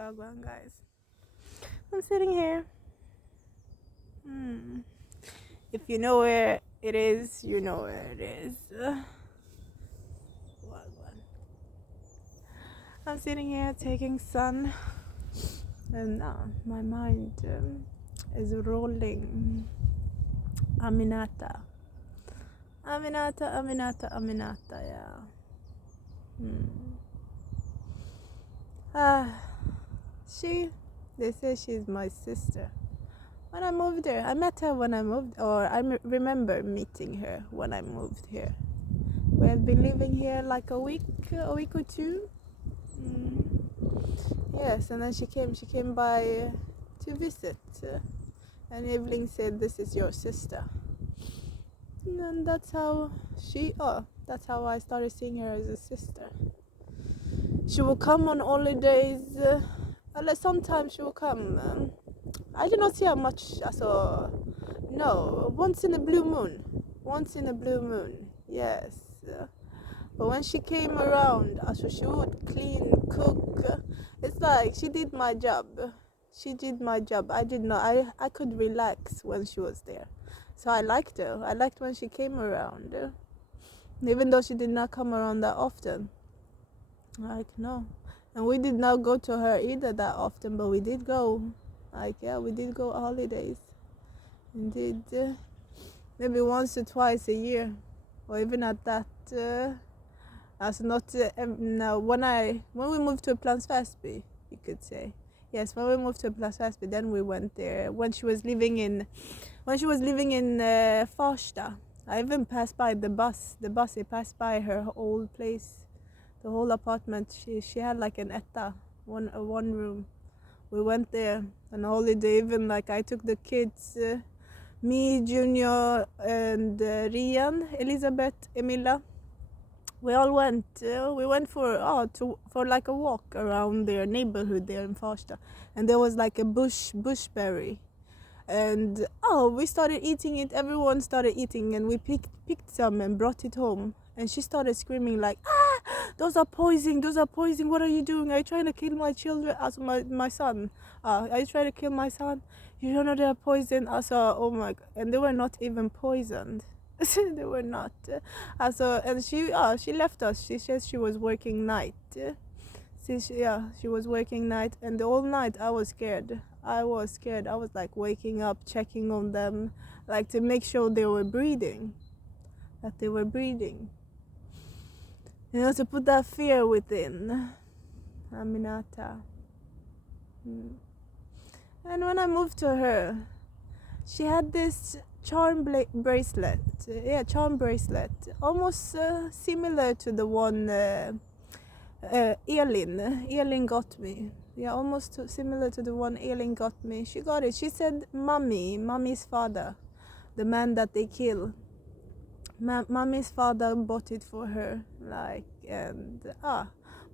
Well done, guys. I'm sitting here. If you know where it is, you know where it is. Well done. I'm sitting here taking sun, and my mind is rolling. Aminata. Aminata, yeah. Ah, they say she's my sister. When I moved here, I met her when I moved, or remember meeting her when I moved here. We had been living here like a week or two. Mm. Yes, and then she came by to visit, and Evelyn said, "This is your sister," and that's how that's how I started seeing her as a sister. She will come on holidays. Sometimes she will come. I did not see her much. No, once in a blue moon. Once in a blue moon. Yes. But when she came around, she would clean, cook. It's like she did my job. She did my job. I did not. I could relax when she was there. So I liked her. I liked when she came around. Even though she did not come around that often. Like, no. And we did not go to her either that often, but we did go. Like, yeah, we did go holidays. Indeed. Maybe once or twice a year. Or even at that. As not no, when we moved to Plansväsby, you could say. Yes, when we moved to Plansväsby, then we went there. When she was living in Farsta. I even passed by the bus. It passed by her old place. The whole apartment. She had like an etta, one room. We went there on a holiday. Even like I took the kids, me, Junior, and Rian, Elizabeth, Emila. We all went. We went for like a walk around their neighborhood there in Farsta, and there was like a bushberry, and we started eating it. Everyone started eating, and we picked some and brought it home. And she started screaming like, those are poison, what are you doing? Are you trying to kill my children? My son. Are you trying to kill my son? You don't know they're poison. Oh my God. And they were not even poisoned. They were not. And she left us. She says she was working night. She was working night, and the whole night I was scared. I was like waking up, checking on them, like to make sure they were breathing. That they were breathing. To put that fear within. Aminata. And when I moved to her, she had this charm bracelet. Charm bracelet. Almost similar to the one Elin got me. Yeah, almost similar to the one Elin got me. She got it. She said, Mummy's father, the man that they kill. Mummy's father bought it for her,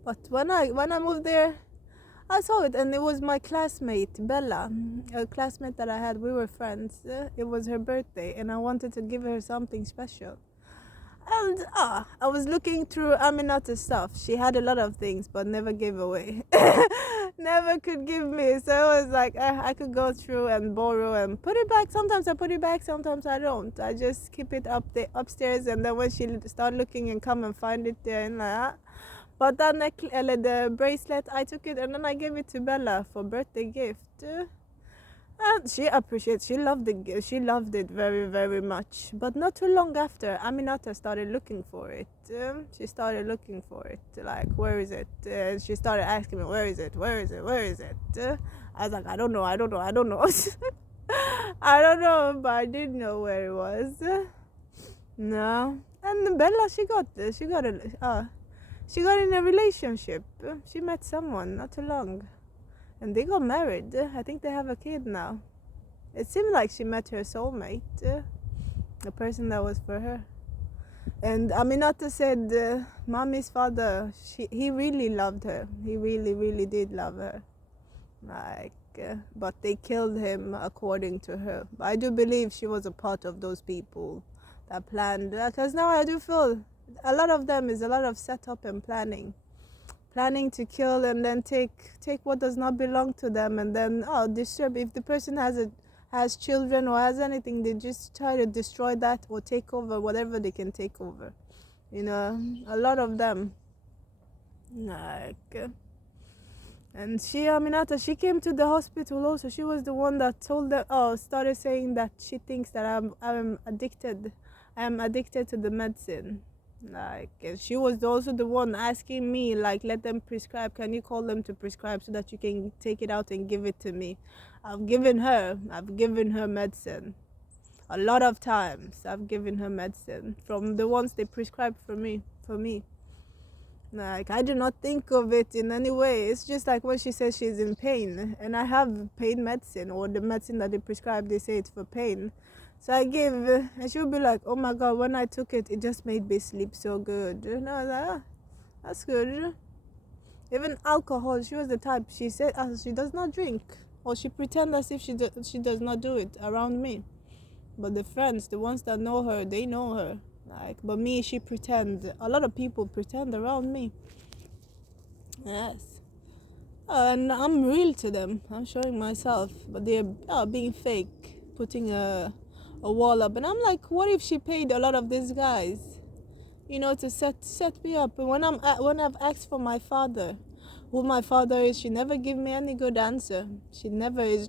but when I moved there, I saw it, and it was my classmate Bella, a classmate that I had. We were friends. It was her birthday, and I wanted to give her something special. And I was looking through Amina's stuff. She had a lot of things, but never gave away. Never could give me. So it was like I could go through and borrow and put it back. Sometimes I put it back, sometimes I don't. I just keep it upstairs, and then when she start looking and come and find it there, and But that the bracelet, I took it and then I gave it to Bella for birthday gift. And she loved it. She loved it very, very much. But not too long after, Aminata started looking for it. She started looking for it. Like, where is it? She started asking me, where is it? I was like, I don't know. I don't know, but I did know where it was. No. And Bella, she got in a relationship. She met someone not too long. And they got married. I think they have a kid now. It seemed like she met her soulmate. The person that was for her. And Aminata said, Mommy's father, he really loved her. He really, really did love her. But they killed him according to her. But I do believe she was a part of those people that planned. Because now I do feel a lot of them is a lot of setup and planning planning to kill and then take what does not belong to them, and then disturb. If the person has children or has anything, they just try to destroy that or take over whatever they can take over. A lot of them. Like, and Aminata, she came to the hospital also. She was the one that started saying that she thinks that I'm addicted. I'm addicted to the medicine. Like, and she was also the one asking me, like, let them prescribe. Can you call them to prescribe so that you can take it out and give it to me? I've given her medicine. A lot of times I've given her medicine from the ones they prescribed for me. Like, I do not think of it in any way. It's just like when she says she's in pain, and I have pain medicine, or the medicine that they prescribe, they say it's for pain. So I give, and she would be like, oh my God, when I took it, it just made me sleep so good. And I was like, that's good. Even alcohol, she was the type, she said she does not drink, or she pretends as if she does not do it around me. But the friends, the ones that know her, they know her. Like, but me, she pretends. A lot of people pretend around me. Yes. And I'm real to them. I'm showing myself. But they're being fake, putting a wall up. And I'm like, what if she paid a lot of these guys, to set me up? And when I've asked for my father, who my father is, she never give me any good answer. She never is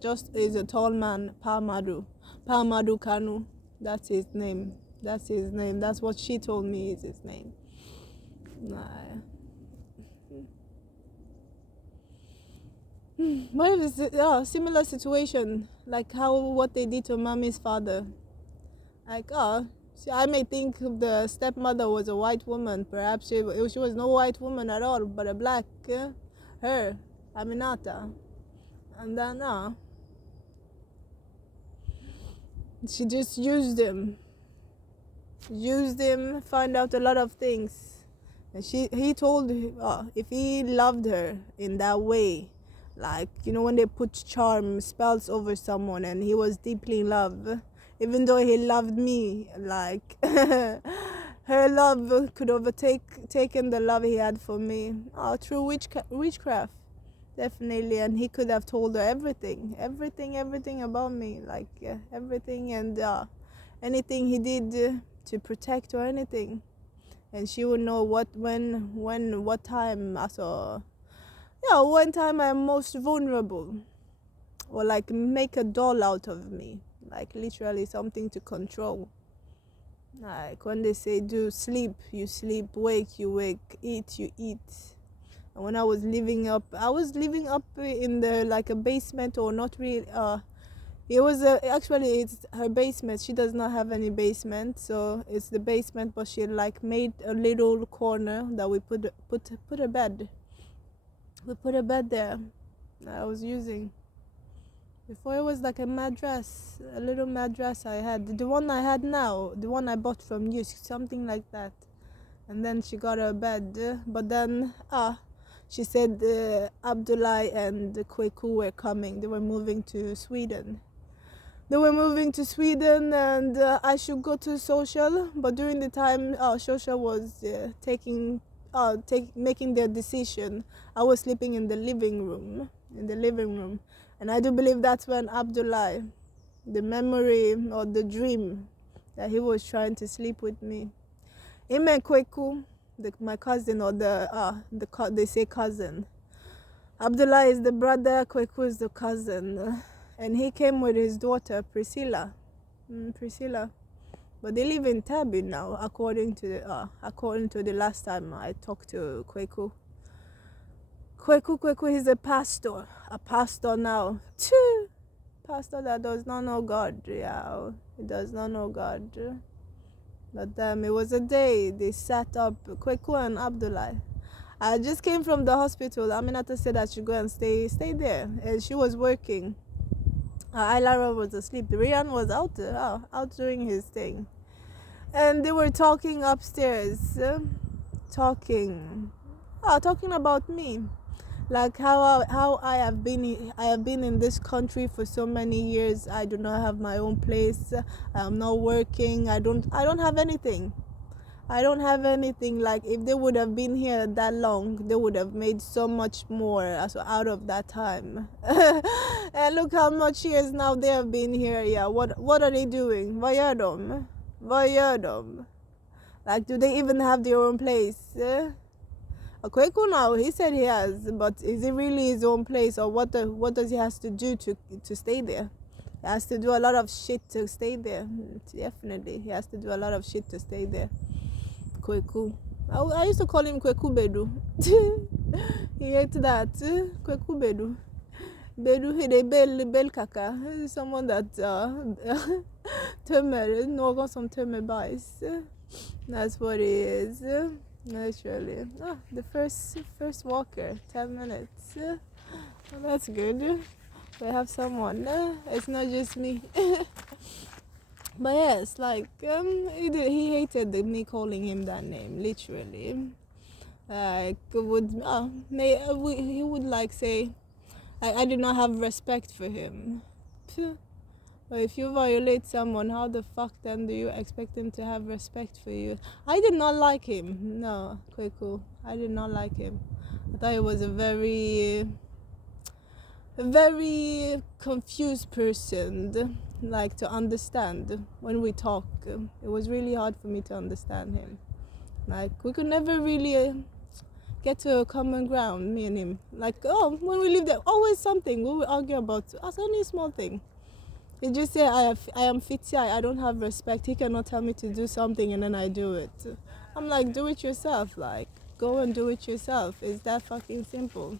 a tall man, Palmadu Kanu. That's his name. That's what she told me is his name. What if it's similar situation, like what they did to Mommy's father? Like, see, I may think the stepmother was a white woman. Perhaps she was no white woman at all, but a black, her, Aminata. And then, she just used him, find out a lot of things. And he told if he loved her in that way, like, when they put charm spells over someone, and he was deeply in love, even though he loved me, like, her love could taken the love he had for me through witchcraft, definitely. And he could have told her everything about me, like, everything, and anything he did to protect or anything, and she would know what time. So one time I'm most vulnerable, or like make a doll out of me, like literally something to control. Like when they say do sleep, you sleep, wake, you wake, eat, you eat. And when I was living up in the, like, a basement, or not really. It was actually, it's her basement. She does not have any basement, so it's the basement. But she, like, made a little corner that we put a bed. We put a bed there that I was using. Before, it was like a little mattress I had. The one I had now, the one I bought from you, something like that. And then she got her bed, but then she said Abdullah and Kweku were coming. They were moving to Sweden. And I should go to social, but during the time social was making their decision, I was sleeping in the living room, and I do believe that's when Abdullah, the memory or the dream that he was trying to sleep with me. Him and Kweku, my cousin, or they say cousin. Abdullah is the brother, Kweku is the cousin. And he came with his daughter, Priscilla. But they live in Tabi now, according to the last time I talked to Kweku. Kweku is a pastor now. Pastor that does not know God. Yeah, he does not know God. But it was a day they sat up, Kweku and Abdullah. I just came from the hospital. Aminata said I should go and stay there, and she was working. Ilara was asleep. Rian was out doing his thing, and they were talking upstairs, talking about me, like how I have been in this country for so many years. I do not have my own place. I'm not working. I don't have anything. I don't have anything. Like, if they would have been here that long, they would have made so much more out of that time. And look how much years now they have been here. Yeah, what are they doing? Vad gör de? Vad gör de? Like, do they even have their own place? Kweku now, he said he has, but is it really his own place, or what does he has to do to stay there? He has to do a lot of shit to stay there. Definitely, he has to do a lot of shit to stay there. Kweku. I used to call him Kweku Bedu. He hates that. Kweku Bedu. Bedu, he bel kaka. Someone that tömmer, någon som tömmer bajs. That's what he is. Naturally. The first walker, 10 minutes. Well, that's good. We have someone. It's not just me. But yes, like he hated me calling him that name, literally. Like he would like say, I did not have respect for him. But if you violate someone, how the fuck then do you expect him to have respect for you? I did not like him. No, Kweku. I did not like him. I thought he was a very confused person, like, to understand when we talk. It was really hard for me to understand him. Like, we could never really get to a common ground, me and him. Like, when we lived there, always something we would argue about. Any small thing. He just said, I am fiti, I don't have respect. He cannot tell me to do something and then I do it. I'm like, do it yourself. Like, go and do it yourself. It's that fucking simple.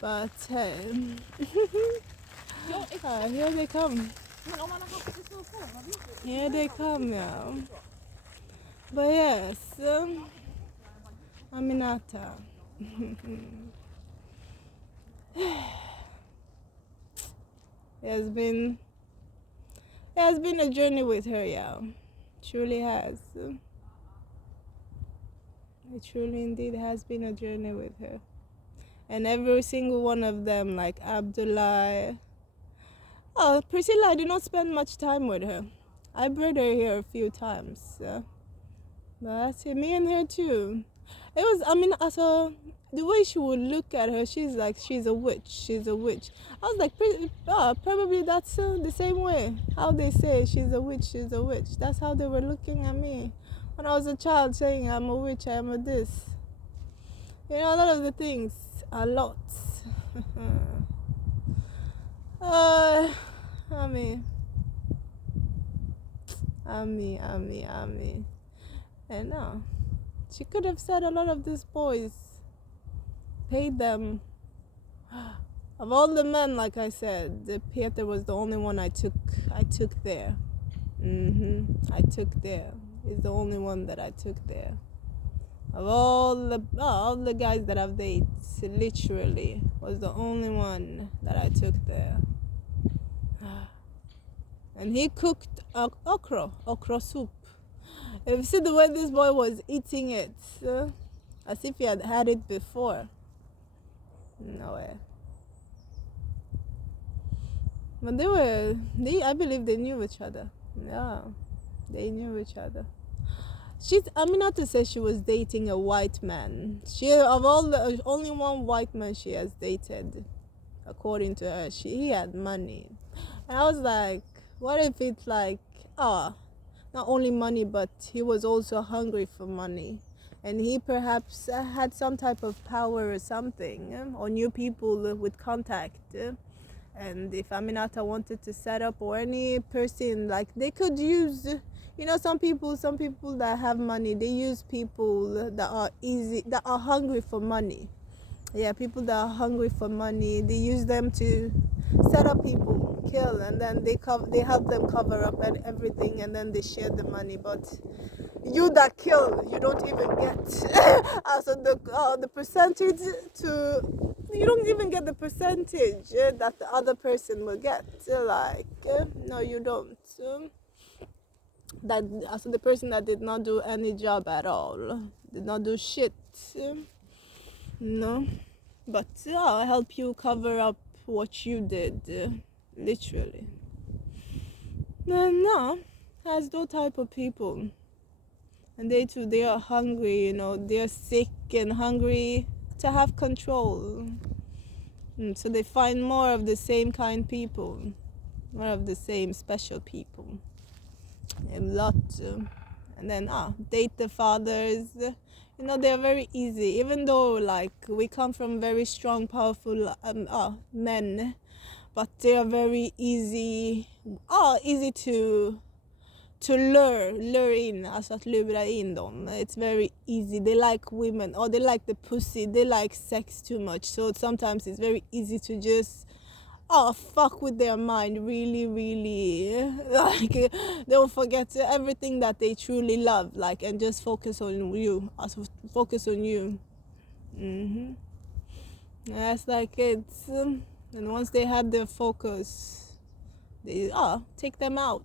But hey, here they come. Here they come, yeah. But yes, Aminata. It has been a journey with her, yeah. Truly has. It truly indeed has been a journey with her. And every single one of them, like Abdullah. Oh, Priscilla, I did not spend much time with her. I brought her here a few times. But that's it. Me and her too. It was, also, the way she would look at her, she's like, she's a witch. She's a witch. I was like, probably that's the same way. How they say she's a witch, she's a witch. That's how they were looking at me. When I was a child saying, I'm a witch, I am a this. You know, a lot of the things. A lot. Ami. And no. She could have said a lot of these boys. Paid them. Of all the men, like I said, Peter was the only one I took there. I took there. He's the only one that I took there. Of all the guys that I've dated, literally, was the only one that I took there. And he cooked okra soup. If you see the way this boy was eating it, as if he had had it before. No way. But I believe they knew each other. Yeah, they knew each other. Aminata says she was dating a white man. Of all the only one white man she has dated, according to her, he had money. And I was like, what if it's like, not only money, but he was also hungry for money, and he perhaps had some type of power or something, or knew people with contact. And if Aminata wanted to set up, or any person, like, they could use, some people that have money, they use people that are hungry for money. Yeah, people that are hungry for money, they use them to set up people, kill, and then they help them cover up and everything, and then they share the money. But you that kill, you don't even get the percentage you don't even get the percentage that the other person will get. No, you don't. The person that did not do any job at all, did not do shit. No, but I'll help you cover up what you did, literally. No, has those type of people. And they too, they are hungry, they're sick and hungry to have control. So they find more of the same kind people, more of the same special people. A lot. And then date the fathers. They're very easy, even though like we come from very strong, powerful men, but they are very easy to lure in, alltså att lura in dem. It's very easy. They like women, or they like the pussy, they like sex too much, so sometimes it's very easy to just fuck with their mind really, really, like they'll forget everything that they truly love, like, and just focus on you, also focus on you. That's like it. And once they have their focus, they take them out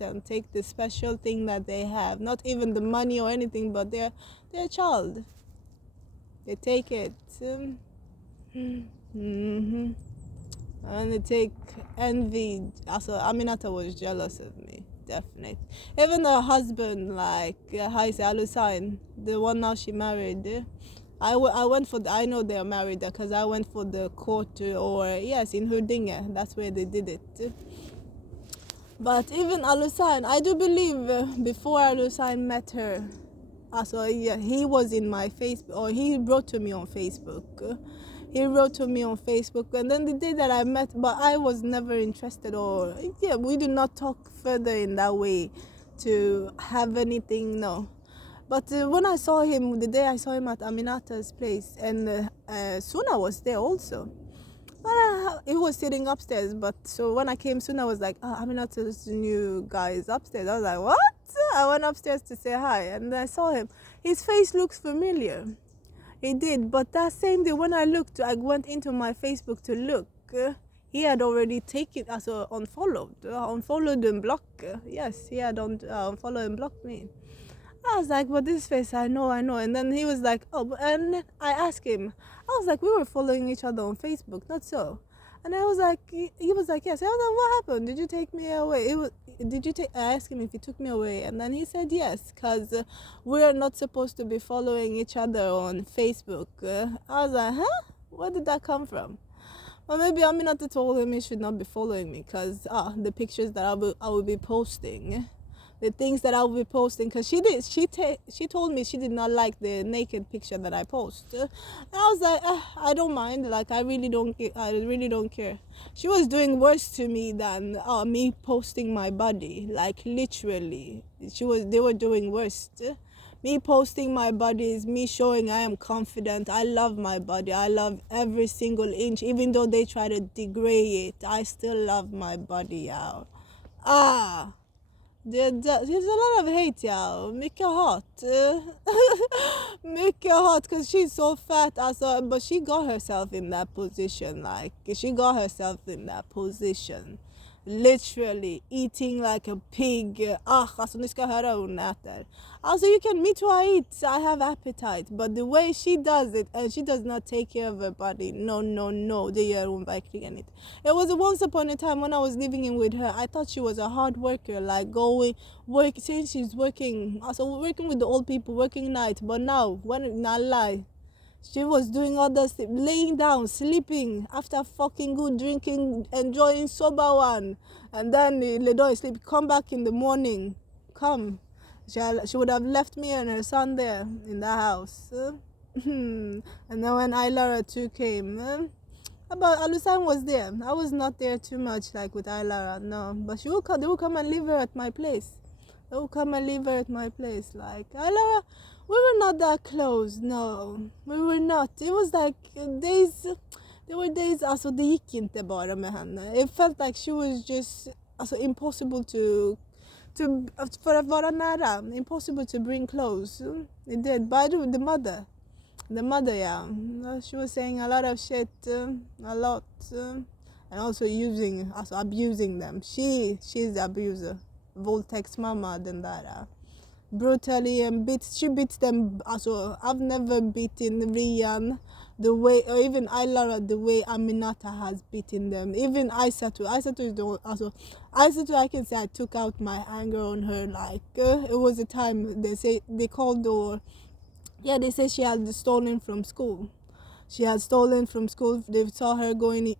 and take the special thing that they have, not even the money or anything, but their child. They take it. And they take envy. Also, Aminata was jealous of me, definitely. Even her husband, like Haise Alusain, the one now she married. I went for I know they are married because I went for the court, or yes, in Hurdinge. That's where they did it. But even Alusain, I do believe before Alusain met her, also yeah, he was in my Facebook, or he wrote to me on Facebook. And then the day that I met, but I was never interested, or yeah, we did not talk further in that way to have anything, no. But when I saw him, the day I saw him at Aminata's place, and Suna was there also. He was sitting upstairs, but so when I came, Suna was like, Aminata's new guy is upstairs. I was like, what? I went upstairs to say hi, and then I saw him. His face looks familiar. He did, but that same day when I went into my Facebook to look. He had already taken, also unfollowed and blocked. Yes, he had unfollowed and blocked me. I was like, but this face, I know. And then he was like, and I asked him, I was like, we were following each other on Facebook, not so. And I was like, he was like, yes. I was like, what happened? Did you take me away? I asked him if he took me away. And then he said yes, because we're not supposed to be following each other on Facebook. I was like, huh? Where did that come from? Well, maybe Aminata told him he should not be following me because the pictures that I will be posting, the things that I will be posting, because she told me she did not like the naked picture that I post. And I was like, I don't mind, like I really don't care. She was doing worse to me than me posting my body, like literally. They were doing worse. Me posting my body is me showing I am confident. I love my body. I love every single inch. Even though they try to degrade it, I still love my body, y'all. There's a lot of hate, y'all. Mycket hat. Mycket hat, because she's so fat. Also, but she got herself in that position. Like, she got herself in that position. Literally eating like a pig. Alltså ni ska höra hur hon äter. Also you can, me too, I have appetite. But the way she does it, and she does not take care of her body. No, det gör hon verkligen inte. It was once upon a time when I was living in with her, I thought she was a hard worker, like since she's working, also working with the old people, working night. But now, not lie, she was doing all this, laying down, sleeping, after fucking good, drinking, enjoying sober one. And then Ledo sleep, come back in the morning. Come. She would have left me and her son there in the house. And then when Ilara too came, but Alusan was there. I was not there too much, like with Ilara, no. But they will come and leave her at my place. Like, Ilara, we were not that close, no. We were not. It was like days, there were days, alltså det gick inte bara med henne. It felt like she was just, alltså impossible to för att vara nära, impossible to bring close. It did. But the mother, yeah. She was saying a lot of shit, a lot. And also abusing them. She's the abuser. Våldtäktsmamma, den där. Brutally, and she beats them. Also, I've never beaten Rian, the way, or even Ilara, the way Aminata has beaten them. Even Aisatu is the one, also, Aisatu, I can say I took out my anger on her. Like, it was a time, they called the, yeah, they say she had stolen from school. She had stolen from school. They saw her going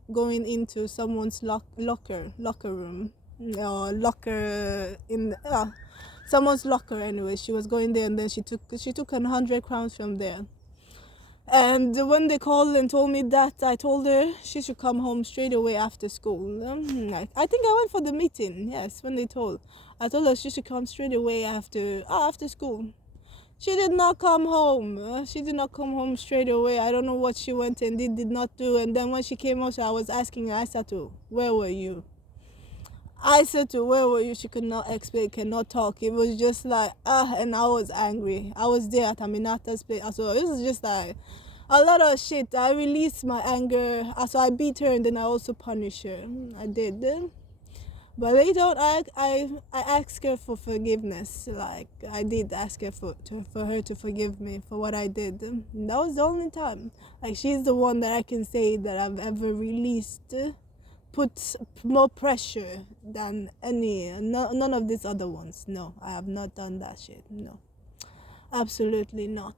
into someone's locker room, or locker in someone's locker. Anyway, she was going there, and then she took 100 crowns from there. And when they called and told me that, I told her she should come home straight away after school. I think I went for the meeting. Yes, when they told, I told her she should come straight away after school. She did not come home. She did not come home straight away. I don't know what she went and did not do. And then when she came out, I was asking her, Aisatu, where were you? Aisatu, where were you? She could not explain, cannot talk. It was just like, and I was angry. I was there at Aminata's place. So it was just like a lot of shit. I released my anger. So I beat her and then I also punished her. I did. But later on, I asked her for forgiveness. Like, I did ask her for her to forgive me for what I did. And that was the only time. Like, she's the one that I can say that I've ever released, put more pressure than none of these other ones. No, I have not done that shit. No, absolutely not.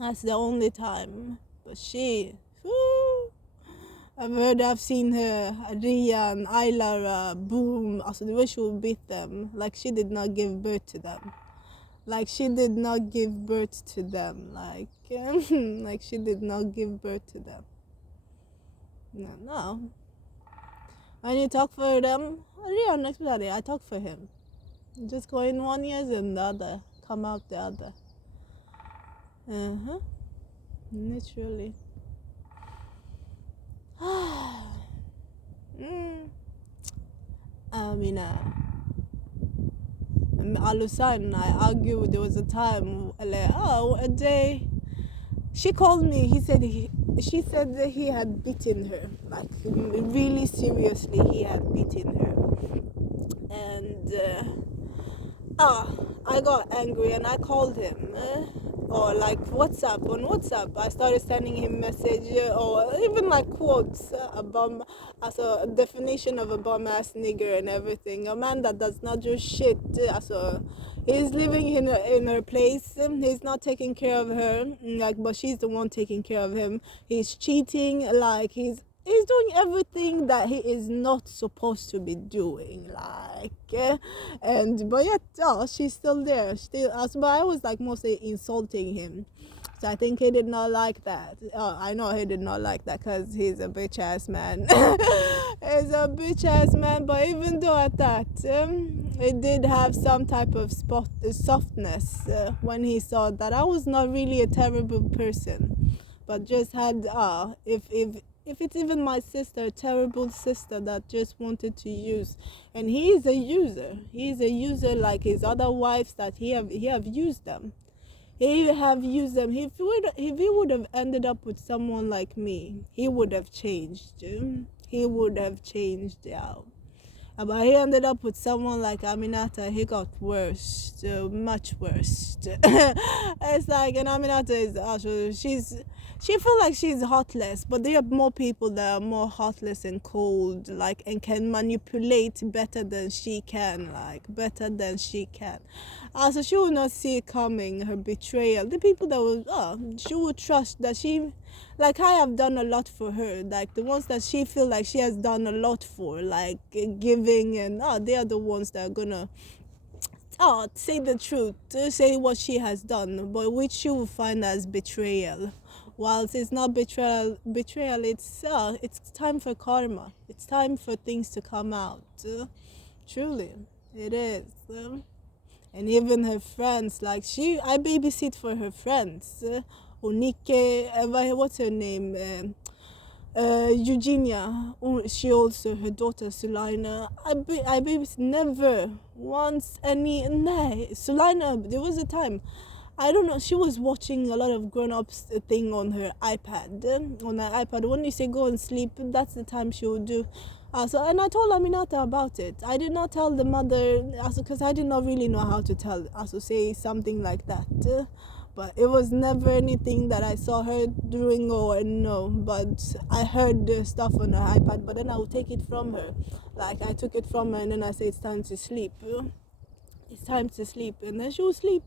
That's the only time. But she, whoo, I've seen her, Rian, Aylara, Boom, also the way she would beat them, like she did not give birth to them. Like she did not give birth to them. Like, like she did not give birth to them. No. When you talk for them, Rian especially, I talk for him. Just go in one ear and the other, come out the other. Literally. Amina. Alusan and I argued. There was a time, like, a day, she called me. She said that he had beaten her, like really seriously. He had beaten her, and I got angry and I called him. Or like on WhatsApp, I started sending him message, or even like quotes, a bum, as a definition of a bum ass nigger and everything. A man that does not do shit. He's living in her place. He's not taking care of her, like, but she's the one taking care of him. He's cheating, like he's doing everything that he is not supposed to be doing, like, but yet, she's still there, but I was like mostly insulting him, so I think he did not like that. I know he did not like that because he's a bitch ass man. He's a bitch ass man, but even though at that, it did have some type of softness when he saw that I was not really a terrible person, but just had if it's even my sister, a terrible sister that just wanted to use. And he is a user. He is a user like his other wives that he have used them. He have used them. If he would have ended up with someone like me, he would have changed. He would have changed, yeah. But he ended up with someone like Aminata. He got worse, much worse. It's like, and Aminata is also, she feels like she's heartless, but there are more people that are more heartless and cold, like, and can manipulate better than she can, Also, she will not see it coming, her betrayal. The people that will, she would trust that she, like, I have done a lot for her, like the ones that she feel like she has done a lot for, like giving, and they are the ones that are gonna say the truth, say what she has done, but which she will find as betrayal. Whilst it's not betrayal, it's time for karma. It's time for things to come out. Truly, it is. And even her friends, like I babysit for her friends. Unike, what's her name? Eugenia. She also, her daughter Sulaina. I babysit never once any. Nah, Sulaina. There was a time, I don't know, she was watching a lot of grown-ups thing on her iPad. When you say go and sleep, that's the time she would do. And I told Aminata about it. I did not tell the mother, because I did not really know how to say something like that. But it was never anything that I saw her doing or no. But I heard the stuff on her iPad, but then I would take it from her. Like I took it from her and then I say it's time to sleep. It's time to sleep. And then she would sleep.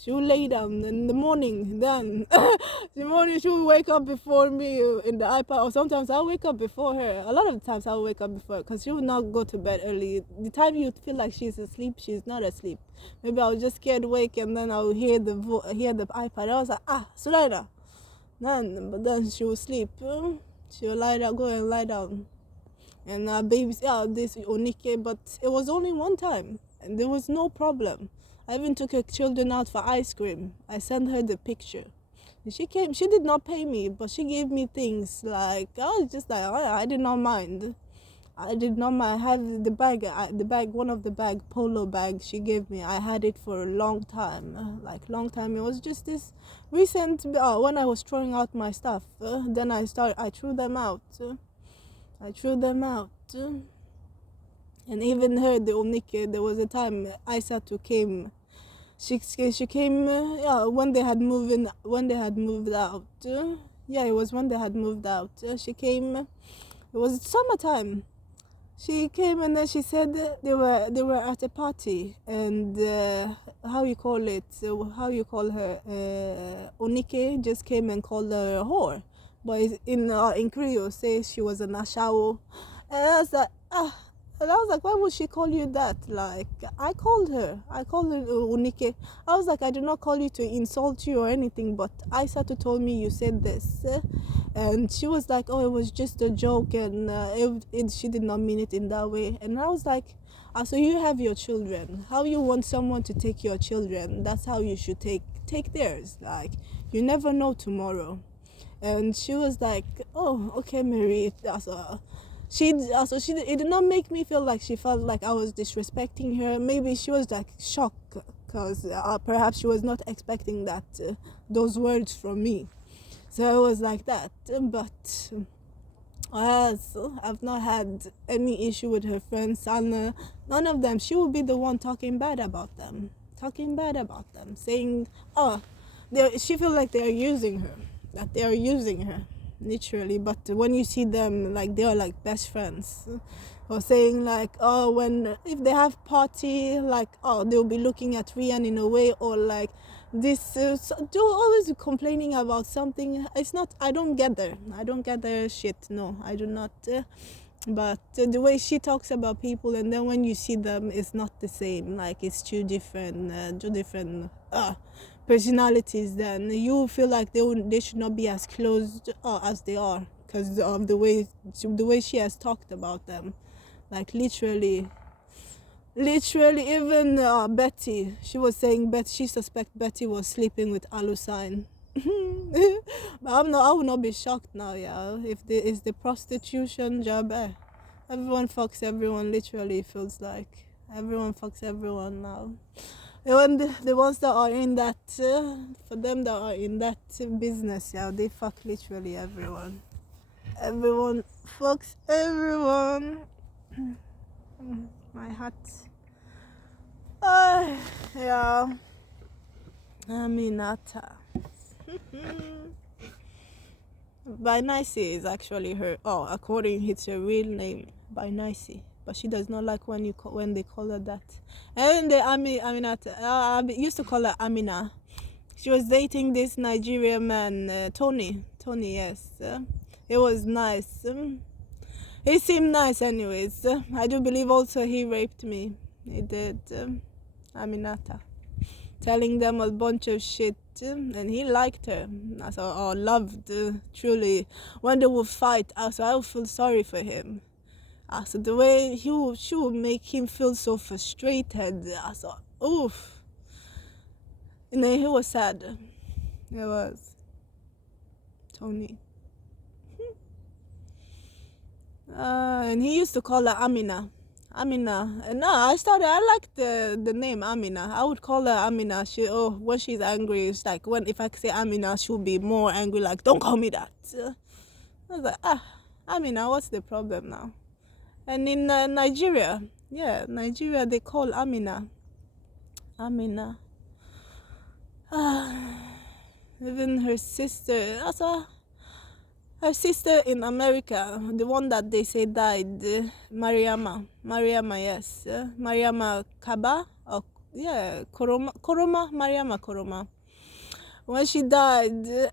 She will lay down in the morning. Then the morning she will wake up before me in the iPad, or sometimes I'll wake up before her. A lot of the times I'll wake up before her because she will not go to bed early. The time you feel like she's asleep, she's not asleep. Maybe I was just scared awake, and then I will hear the iPad. I was like, Sulaida. But then she will sleep. She will lie down, go and lie down. And babies, this Onike, but it was only one time, and there was no problem. I even took her children out for ice cream. I sent her the picture. And she came. She did not pay me, but she gave me things like I was just like I did not mind. I did not mind. I had the bag, one of the bag, polo bag she gave me. I had it for a long time, like long time. It was just this recent when I was throwing out my stuff. Then I threw them out. I threw them out. And even her, the Onike, there was a time Aisatu came. She came when they had moved out. It was when they had moved out. She came. It was summertime. She came and then she said they were at a party, and how you call her, Onike just came and called her a whore, but in Creole say she was an ashawo, and I was like And I was like, why would she call you that? Like, I called her Unike. I was like, I did not call you to insult you or anything, but Aisatu told me you said this. And she was like, oh, it was just a joke, and she did not mean it in that way. And I was like, so you have your children. How you want someone to take your children, that's how you should take theirs. Like, you never know tomorrow. And she was like, oh, okay, Mary, it did not make me feel like she felt like I was disrespecting her. Maybe she was like shocked because perhaps she was not expecting those words from me. So it was like that. But I've not had any issue with her friends. And none of them. She will be the one talking bad about them, saying, she feel like they are using her. Literally. But when you see them, like, they are like best friends, or saying like, if they have party, like, they'll be looking at Rian in a way, or like this, they're always complaining about something. It's not, I don't get their shit. No, I do not. But the way she talks about people, and then when you see them, it's not the same. Like, it's two different personalities. Then you feel like they should not be as close as they are, because of the way she has talked about them. Like, literally. Even Betty, she was saying she suspect Betty was sleeping with Alusign. But I would not be shocked now, if it's the prostitution job. Everyone fucks everyone, literally. Feels like everyone fucks everyone now. And the ones that are in that, for them that are in that business, they fuck literally everyone. Everyone fucks everyone. My hat. Aminata. Bainaisi is actually her. According, it's her real name, Bainaisi. But she does not like when they call her that. And the Aminata, I used to call her Amina. She was dating this Nigerian man, Tony. Tony, yes. It was nice. He seemed nice, anyways. I do believe also he raped me. He did. Aminata, telling them a bunch of shit, and he liked her. Loved, truly. When they would fight, I would feel sorry for him. So the way she would make him feel so frustrated. Oof. And then he was sad. It was Tony. And he used to call her Amina. Amina. No, I liked the name Amina. I would call her Amina. When she's angry, it's like, if I say Amina, she'll be more angry, like, don't call me that. I was like, Amina, what's the problem now? And in Nigeria, they call Amina. Even her sister, also her sister in America, the one that they say died, Mariama, yes, Mariama Kaba, or yeah, Mariama Koroma. When she died,